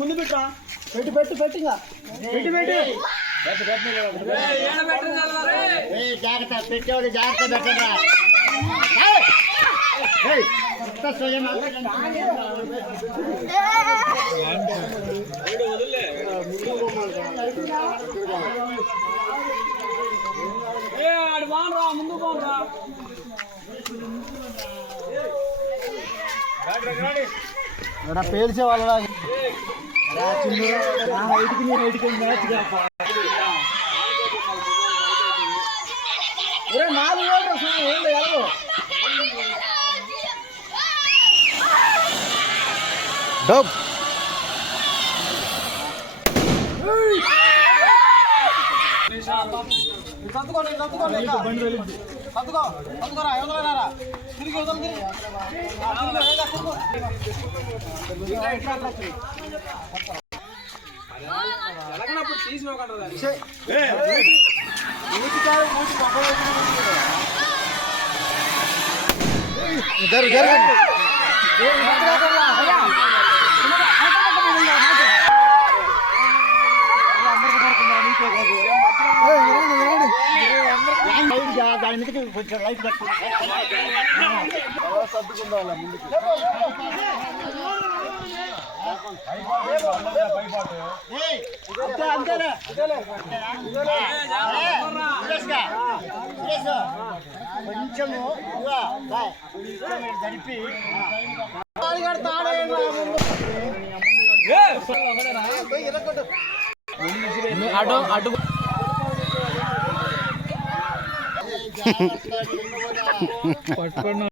ముందు పెట్టరా పెట్టి పెట్టి పెట్టి పెట్టి పెట్టి జాగ్రత్త పెట్టేవాడు జాగ్రత్త పెట్టరా ముందు పోరా పేల్చే వాళ్ళ ఐటికి నేను ఐటికి మ్యాచ్ నాలుగు వేలు ఎలాగో డబ్ దాని మీద కొంచెం లైట్ కట్టు సర్దుకుందా ముందుకు అంతేలే కొంచెము జరిపి అటు అటు పట్టుకోండి.